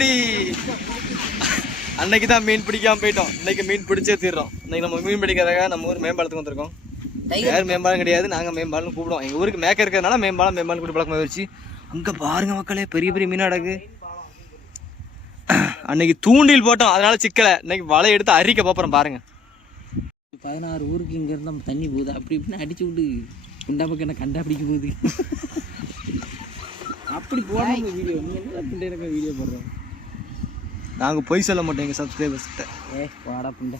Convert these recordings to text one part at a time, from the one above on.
வீடி. அன்னைக்கு தான் மீன் பிடிக்காம போயிட்டோம். இன்னைக்கு மீன் பிடிச்சே தீர்றோம். இன்னைக்கு நம்ம மீன் பிடிக்கிறதாக நம்ம ஊர் மேம்பாலத்துக்கு வந்திருக்கோம். யார் மேம்பாலம் கிடையாது, நாங்கள் மேம்பாலம் கூப்பிடுவோம். எங்கள் ஊருக்கு மேக்க இருக்கிறதுனால மேம்பாலம் கூட்டி பழக்கமாக வச்சு. அங்கே பாருங்க மக்களே, பெரிய பெரிய மீன் அடகு. அன்னைக்கு தூண்டில் போட்டோம், அதனால சிக்கலை. இன்னைக்கு வலை எடுத்து அரிக்க போகிறோம் பாருங்க. 16 ஊருக்கு இங்கே இருந்தால் தண்ணி போகுது, அப்படி இப்படின்னு அடிச்சு விட்டு குண்டா பக்கம் என்ன கண்டா பிடிக்க போகுது. அப்படி போடாம வீடியோ என்ன வீடியோ போடுறோம். நாங்கள் பொய் சொல்ல மாட்டோம் எங்கள் சப்ஸ்கிரைபர்ஸ்கிட்ட. போடா புண்டை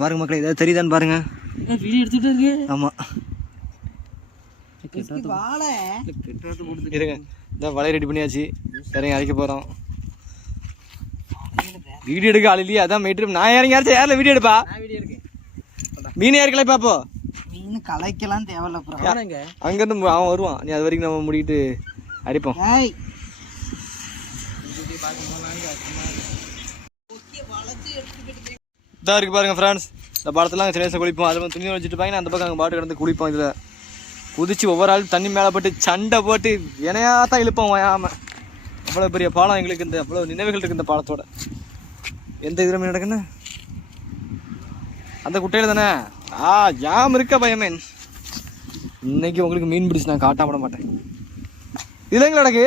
பாருங்க மக்களே, ஏதாவது தெரியுதான்னு பாருங்க. வீடியோ எடுத்துகிட்டு இருக்கு. ஆமாம் இருங்க, இந்த வலை ரெடி பண்ணியாச்சு. இறங்கி அழைக்க போகிறோம். வீடியோ எடுக்க ஆள் இல்லையா? அதான் மேட்ரு. நான் இறங்கி யாரும் யாரில் வீடியோ எடுப்பா? வீடியோ இருக்கேன். மீன் யாருக்கல பாப்போ? மீன் கலைக்கலாம் தேவையில்ல. அங்கேருந்து அவன் வருவான். நீ அது வரைக்கும் நம்ம முடிக்கிட்டு அடிப்போம். இதாக இருக்குது பாருங்க ஃப்ரெண்ட்ஸ். இந்த பாலத்தெல்லாம் சின்ன வயசில் குளிப்போம். அதில் துணி வச்சுட்டு பாங்க. அந்த பக்கம் அங்கே பாட்டு கிடந்து குளிப்போம். இதில் குதிச்சு ஒவ்வொரு ஆள் தண்ணி மேலே போட்டு சண்டை போட்டு இணையாக தான் இழுப்போம் வயாமல். அவ்வளோ பெரிய பாலம் எங்களுக்கு. இந்த அவ்வளோ நினைவுகள் இருக்குது இந்த பாலத்தோட. எந்த இதில் மீன் நடக்குன்னு அந்த குட்டையில் தானே. ஜாம் இருக்க பயமே. இன்னைக்கு உங்களுக்கு மீன் பிடிச்சி நான் காட்டாம விட மாட்டேன். இதில் எங்கே நடக்கு?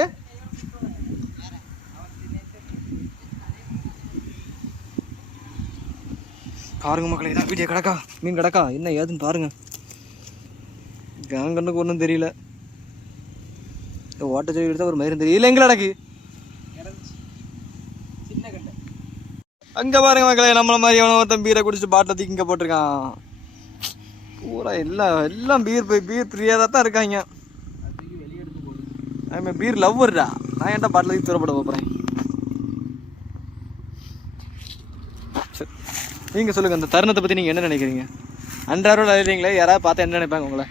பாருங்க மக்களே, இதான் வீடியோ கிடக்கா, மீன் கிடக்கா, என்ன ஏதுன்னு பாருங்க. கண்ணுக்கு ஒன்றும் தெரியல. ஓட்ட சொல்லி எடுத்தா ஒரு மயிரும் தெரியல. எங்கே நடக்கு? அங்கே பாருங்க மக்களே, நம்மள மாதிரி எவனோ ஒருத்தன் பீரை குடிச்சு பாட்டில் தூக்கி இங்கே போட்டிருக்கான். பூரா எல்லாம் பீர் பிரியாதான் தான் இருக்காங்க. பீர் லவ்வர்டா. நான் ஏன்டா பாட்டில் தூக்கி தூரப்பட போகிறேன். சரி, நீங்கள் சொல்லுங்கள், அந்த தருணத்தை பற்றி நீங்கள் என்ன நினைக்கிறீங்க? அன்றாரோட அழுறீங்களே, யாராவது பார்த்தா என்ன நினைப்பாங்க உங்களை?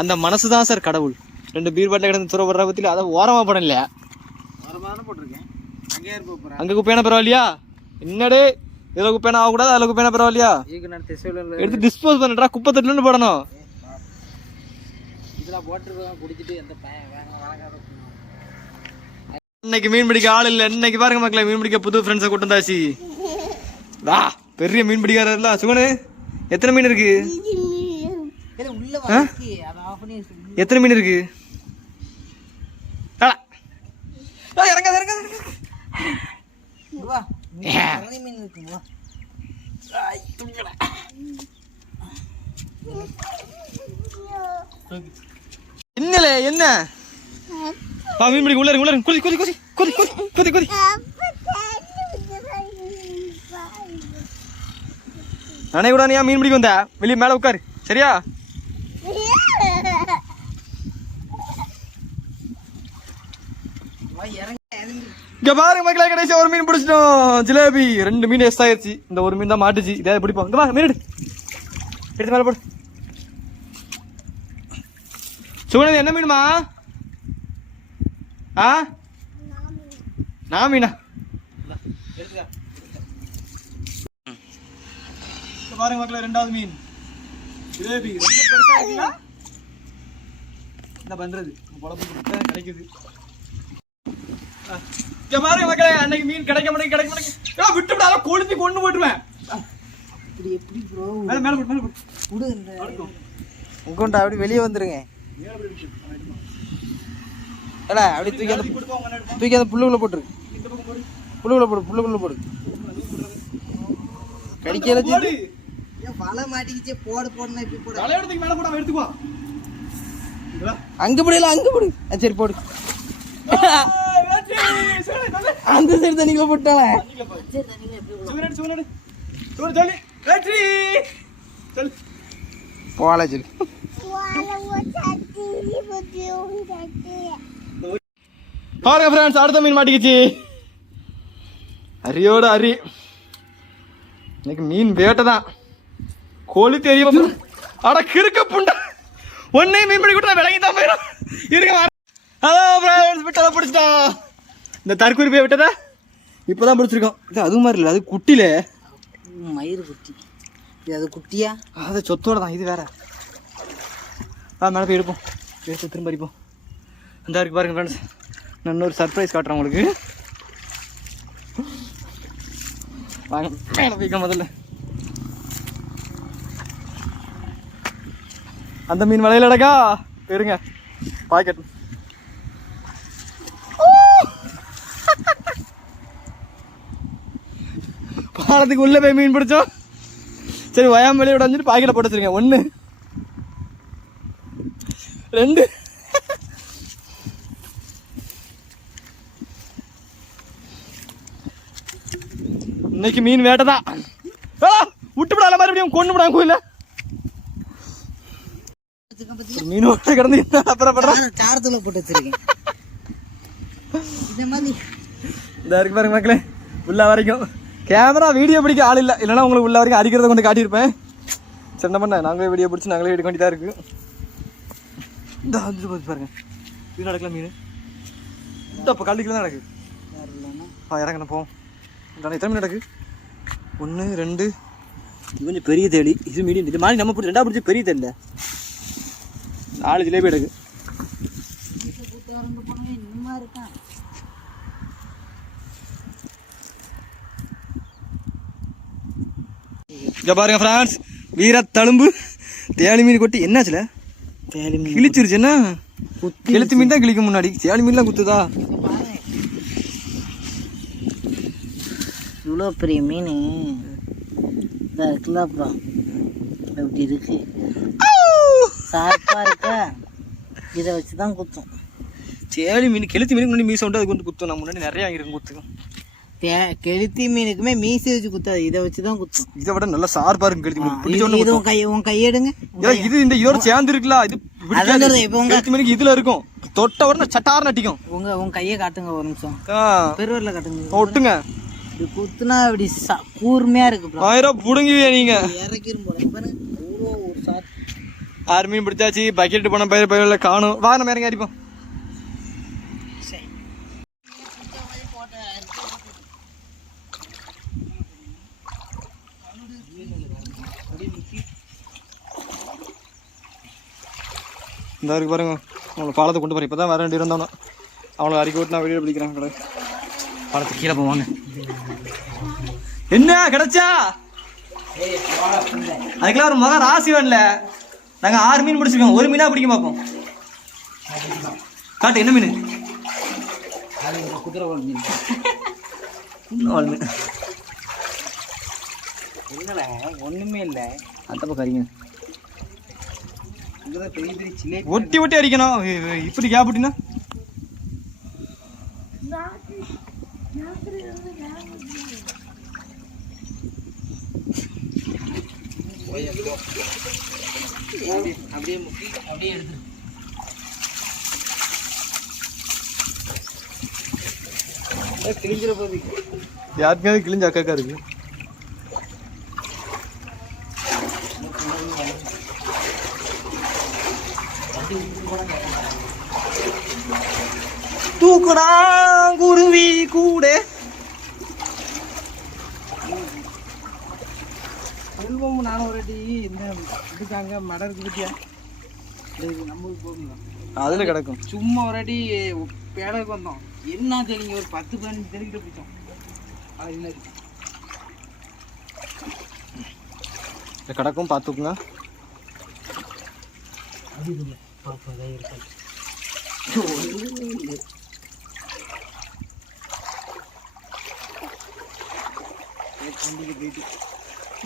அந்த மனசு தான் சார் கடவுள். 2 பீர் பாட்டில் கிடந்து தூரப்படுற பற்றி அதை ஓரமாக படம் இல்லையா? போட்டிருக்கேன். அங்கே குப்பையான பரவாயில்லையா? என்னடே, இதில் குப்பையான ஆகக்கூடாது, அதில் குப்பையான பரவாயில்லையா? எடுத்து டிஸ்போஸ் பண்ணுறா, குப்பை தட்டுன்னு போடணும். இன்னைக்கு மீன் பிடிக்க ஆள் இல்லை. இன்னைக்கு பாருங்க மக்களே, மீன் பிடிக்க புது ஃப்ரெண்ட்ஸை கூட்டம் தாச்சு. வா, பெரிய மீன் பிடிக்காரா சுகனு. எத்தனை மீன் இருக்கு? எத்தனை மீன் இருக்கு? இறங்காத இறங்காத. என்னல என்ன? மீன் பிடிக்க உள்ள உள்ள குதி குதி குதி குதி குதி குதி. நானே கூட நீ மீன் பிடிக்க வந்த, வெளியே மேலே உட்காரு சரியா? இங்க பாருங்க மக்களே, கடைசி ஒரு மீன் பிடிச்சிட்டோம். ஜிலேபி 2 மீன் எஸ் ஆயிடுச்சு. இந்த ஒரு மீன் தான் மாட்டுச்சு. இதே பிடிப்போம். இங்க வா, மீன் எடுத்து மேலே போடு. சுகனது என்ன மீனுமா? நான் மீனா? பாருங்க மக்களே, 2வது மீன் ஜிலேபி. ரொம்ப பெருசா இருக்குல்ல? என்ன பண்றது, பொழப்பு கிடைக்குது. பாருங்க மக்களே, அன்னைக்கு மீன் கிடைக்க மாட்டேங்க. விட்டுவிடாத, கொளுத்தி கொண்டு போட்டுருவேன். உங்கள்கிட்ட அப்படி வெளியே வந்துருங்க. அப்படி தூக்கி அந்த புல்லுக்குள்ள போட்டுரு. புல்லுக்குள்ள போடு. கடிக்கல வலை மாட்டிக்கிச்சே. போடு. அங்க போடல, அங்க போடு. சரி போடு. அந்த சைடு தண்ணிக்குள்ள போட்டால. போல சொல்லு. பாருங்க ஃப்ரெண்ட்ஸ், அடுத்த மீன் மாட்டிக்கிச்சு. அரியோட அரி. இன்னைக்கு மீன் வேட்டை தான். கோழி தெரியும். அட கிறுக்க புண்டா, ஒன்னே மீன் பிடி கூட விலகி தான் போயிடும். இருக்க. ஹலோ ஃப்ரெண்ட்ஸ், விட்டதை பிடிச்சிட்டோம். இந்த தற்கூரி போய் விட்டதா இப்போதான் பிடிச்சிருக்கோம். இது அது மாதிரி இல்லை, அது குட்டியில மயிறு குட்டி. இது அது குட்டியா? அது சொத்தோட தான். இது வேற. மேலே போய் எடுப்போம். எடுத்து திரும்ப அடிப்போம். அந்த இருக்கு பாருங்க ஃப்ரெண்ட்ஸ், நான் இன்னொரு சர்ப்ரைஸ் காட்டுறேன் உங்களுக்கு. வாங்க மேலே போய்க்க முதல்ல. அந்த மீன் வலையில் அடக்கா இருங்க பாக்கெட். பாலத்துக்கு உள்ள போய் மீன் பிடிச்சோம். சரி வயாம வெளியே விடாஞ்சிட்டு பாக்கெட்டை போட்டு வச்சிருக்கேன். 1 2 இன்னைக்கு மீன் வேட்டை தான். விட்டுப்படாத மறுபடியும் கொண்டு விடாம கோயில மீன் ஓட்ட கிடந்து அப்புறம் சாரத்துல போட்டு வச்சிருக்கேன். இந்த மாதிரி இந்த இருக்கு பாருங்க மக்களே. உள்ள வரைக்கும் கேமரா வீடியோ பிடிக்க ஆள் இல்லை, இல்லைன்னா உங்களுக்கு உள்ள வரைக்கும் அடிக்கிறத கொண்டு காட்டியிருப்பேன். சரி என்ன பண்ண, நாங்களே வீடியோ பிடிச்சி நாங்களே எடுக்க வேண்டியதாக இருக்கு. இந்த வந்துட்டு போகுது பாருங்க மீன் நடக்கல. மீன் இந்த இப்போ கல்லிக்கல தான் நடக்குது. இறங்கணும் போவோம். எத்தனை மீன் நடக்கு? 1 2 இது கொஞ்சம் பெரிய தேடி, இது மீடியம். இது மாதிரி நம்ம பிடிச்சி 2 பிடிச்சி பெரிய தேடல 4 ஜிலேபி எடுக்கு. இங்க பாருங்க ஃப்ரெண்ட்ஸ், வீர தழும்பு தேளி மீன் கொட்டி என்னாச்சுல? தேளி மீன் கிழிச்சிருச்சுன்னா கெளுத்து மீன் தான் கிழிக்கும் முன்னாடி. தேளி மீன்லாம் குத்துதா? இவ்வளோ பெரிய மீன் இதாக இருக்குல்ல. அப்புறம் இப்படி இருக்கு, சார்பாக இருக்கா, இதை வச்சு தான் குத்தும். தேளி மீன் கெளுத்தி மீனுக்கு முன்னாடி மீசை உண்டு, அதுக்கு வந்து குத்தும். நான் முன்னாடி நிறையா இருக்கும் குத்துக்கும். கெளுத்தி மீனுக்குமே மீசை வச்சு குத்தாது, இதை வச்சு தான் குத்தும். இதை விட நல்லா ஷார்ப்பா இருக்கும் கெளுத்தி மீன். இது உன் கையெடுங்க. இது இந்த இதோட சேர்ந்து இருக்குல்ல, இது கெளுத்தி மீனுக்கு இதுல இருக்கும். தொட்ட உடனே சட்டார் நட்டிக்கும். உன் கையை காட்டுங்க ஒரு நிமிஷம், பெருவரில் காட்டுங்க. ஒட்டுங்க. இப்படி குத்துனா இப்படி கூர்மையா இருக்கு. 1000 புடுங்குவீங்க நீங்க. இறக்கிரும் போல பாருங்க. அவ்வளோ ஒரு சாட் 6 மீன் பிடிச்சாச்சு. பக்கெட்டு போன பயிரில் காணும். வா நம்ம இறங்கி அடிப்போம். இந்த இருக்கு பாருங்க, அவங்களை பாலத்தை கொண்டு போகிறேன். இப்போ தான் வர வேண்டி இருந்தோன்னா அவங்களை அறிக்கை விட்டு நான் வீடியோ பிடிக்கிறேன். கடை பாலத்துக்கு கீழே போவாங்க. என்ன கிடைச்சா? அதுக்கெல்லாம் ஒரு மகன் ராசி வரல. நாங்கள் 6 மீன் பிடிச்சிருக்கோம். 1 மீனாக பிடிக்க பார்ப்போம். காட்டு என்ன மீன்? குதிரை மீன். மீன் என்னடா ஒன்றுமே இல்லை. அந்த பக்கம் அரிங்க, பெரிய பெரிய சிலை ஒட்டி ஒட்டி அரிக்கணும். இப்படி கேப்பிட்டினா அப்படியே முக்கி அப்படியே எடுத்து கிழிஞ்சிட போகுது. யாருக்காவது கிழிஞ்ச அக்காக்கா இருக்கு. தூக்குடா குருவி கூட. செல்வம் நானும் ஒரு அடி இந்த இதுக்காங்க மடம் இருக்கு பத்தியா, நம்ம போகணும். அதுல கிடக்கும். சும்மா ஒரு அடி பேடலுக்கு வந்தோம். என்ன தெளிங்க ஒரு 10-15 தெளிக்கிட்ட பிடிச்சோம். அது என்ன கிடக்கும் பார்த்துக்குங்க.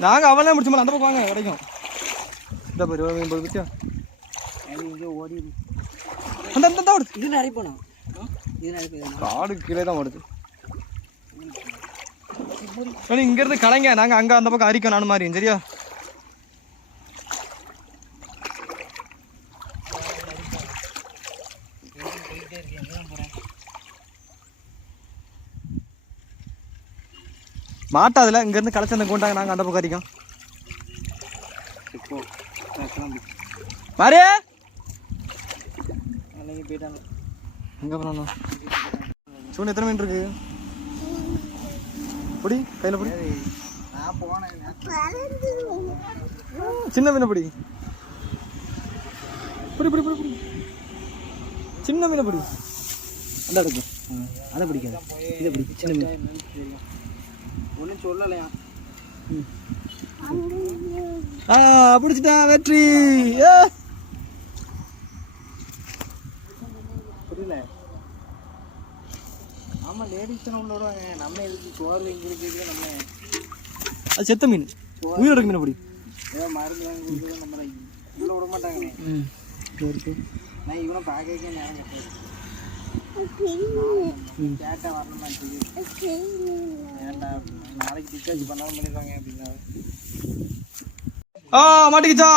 நாங்க அவளே முடிச்சோம். அந்த பக்கம் வாங்க கிடைக்கும். இந்த மீன் போய் பத்தியா ஓடி அந்த அந்த தான் ஓடுது. இது நிறைய போனோம். இது நிறைய காடு கீழே தான் ஓடுது. இங்க இருந்து கலைங்க. நாங்க அங்க அந்த பக்கம் அரிக்கோம். நானும் மாறி சரியா? மாட்டாதுல இங்க இருந்து களைச்சு அந்த கொண்டாங்க. நாங்க அந்த பக்கம் அரிக்கோம். மாறியா போயிட்டாங்க. எங்க போனோம்? சூடு எத்தனை மீன் இருக்கு? பிடி கையில பிடி. நான் போனேன். சின்ன மீனை பிடி. பிடி பிடி பிடி பிடி. சின்ன மீனை பிடி. அந்த எடுக்கும். அதை பிடிக்காது. இதை பிடி. சின்ன மீன். ஒன்றும் சொல்லலையா? பிடிச்சிட்டான், வெற்றி. புரியல. ஆமா, லேடிஸ் தானே உள்ள வருவாங்க. நம்ம எதுக்கு சோறு இங்கே இருக்குது? நம்ம அது செத்த மீன், உயிரோட மீன். அப்படி ஏதோ மருந்து வாங்கி கொடுக்குறது நம்மளை உள்ள விட மாட்டாங்கண்ணே. நான் இவனை பார்க்க ஞாபகம் கேட்டா வர மாட்டேங்குது. ஏன்டா நாளைக்கு டிஸ்சார்ஜ் பண்ணாமல் பண்ணிடுவாங்க அப்படின்னா. மாட்டிக்கிச்சா,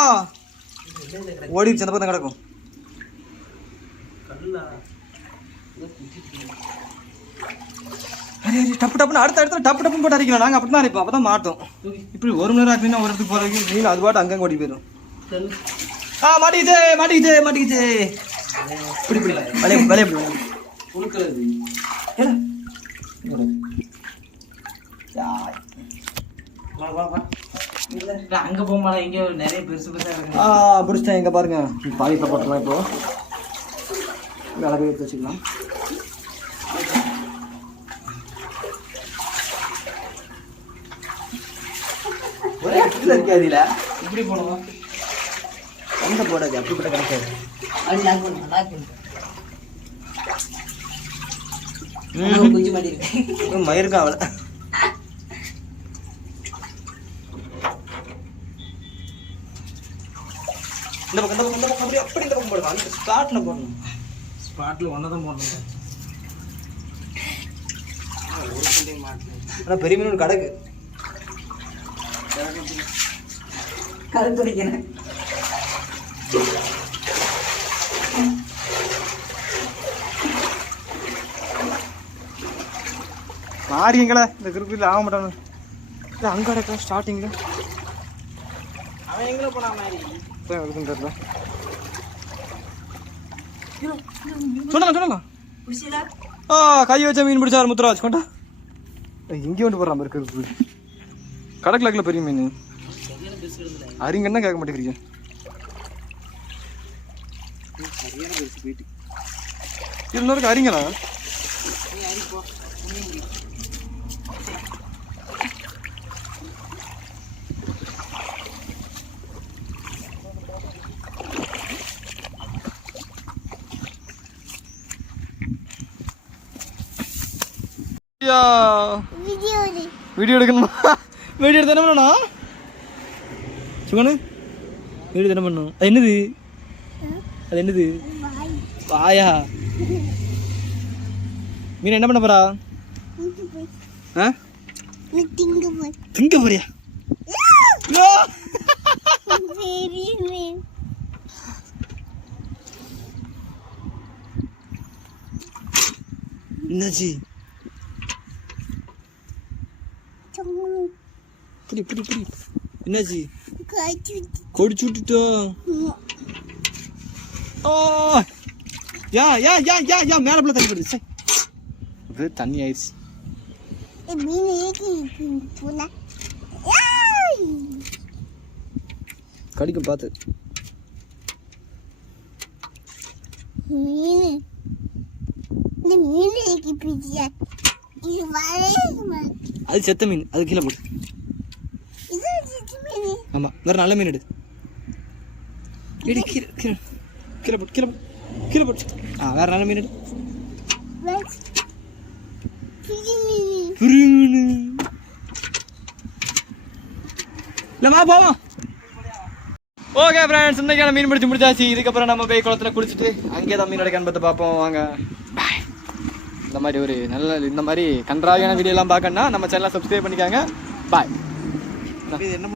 ஓடிச்சு. அந்த பக்கம் கிடக்கும். டப்பு டப்புன்னு அடுத்த டப்பு டப்புன்னு போட்டு அடிக்கலாம். நாங்கள் அப்படி தான் அடிப்போம், அப்போ தான் மாட்டோம். இப்படி 1 மணி நேரம் ஆக்கினா ஒரு இடத்துக்கு போகிறதுக்கு மீன் அது பாட்டு அங்கங்கே ஓடி போயிடும். மாட்டிக்கிச்சே மாட்டிக்கிச்சே மாட்டிக்கிச்சே. இப்படி இப்படி வலைய வலைய கொடுக்குறது. அங்க போக இங்க நிறைய பெருசு பெருசா இருக்கு. பிடிச்சிட்டேன். எங்க பாருங்க, பாதிப்பில் போட்டுருலாம். இப்போ விளக்கு எடுத்து வச்சுக்கலாம். ஒரே இடத்துல இருக்காது. இல்லை இப்படி போனோம், எங்க போடாது, அப்படிப்பட்ட கிடைக்காது. மயிருக்கா அவளை. இந்த பக்கம் இந்த பக்கம் இந்த பக்கம் அப்படி அப்படி இந்த பக்கம் போடணும். அந்த ஸ்பாட்ல போடணும். ஸ்பாட்ல ஒன்னதான் போடணும். ஆனால் பெரிய மீன் கடக்கு கருத்துரைக்கிறேன். மாறிங்களா இந்த கிருப்பில் ஆக மாட்டானு. இல்லை அங்கே கிடக்க ஸ்டார்டிங்கில் அவன் எங்கே போனா மாதிரி இருக்குன்றதுல சொல்லலாம். கை வச்ச மீன் பிடிச்சாரு முத்துராஜ். கொண்டா இங்கே வந்து போடுறான் பாரு கிருப்பு. கடற்கலக்கில் பெரிய மீன் அறிங்கன்னா கேட்க மாட்டேங்கிறீங்க. இன்னொருக்கு அறிங்களா? வீடியோ எடுக்கணுமா? வீடியோ எடுத்து என்ன பண்ணணும் சுகனு? வீடியோ என்ன பண்ணணும்? அது என்னது? அது என்னது? வாயா. மீன் என்ன பண்ண போறா? திங்க போறியா? என்னாச்சு? புடி புடி புடி. என்னாச்சு? கொடிச்சு விட்டுட்டா. யா யா யா யா யா மேல போல தண்ணி போடுது. அப்படியே தண்ணி ஆயிடுச்சு. கடிக்கும் பார்த்து. அது செத்த மீன், அது கீழே போடு. ஆமா, வேற நல்ல மீன் எடு. கீழே கீழே கீழே போட்டு கீழே கீழே போட்டு. வேற நல்ல மீன் எடு. இல்லைம்மா போவோம். ஓகே ஃப்ரெண்ட்ஸ், இன்னைக்கான மீன் பிடிச்சி முடிச்சாச்சு. இதுக்கப்புறம் நம்ம போய் குளத்துல குளிச்சுட்டு அங்கேயே தான் மீன் அடைக்கான்னு பார்த்து பார்ப்போம். வாங்க. இந்த மாதிரி ஒரு நல்ல இந்த மாதிரி கன்றாவியான வீடியோலாம் பார்க்கணுன்னா நம்ம சேனலை சப்ஸ்கிரைப் பண்ணிக்காங்க. பாய்.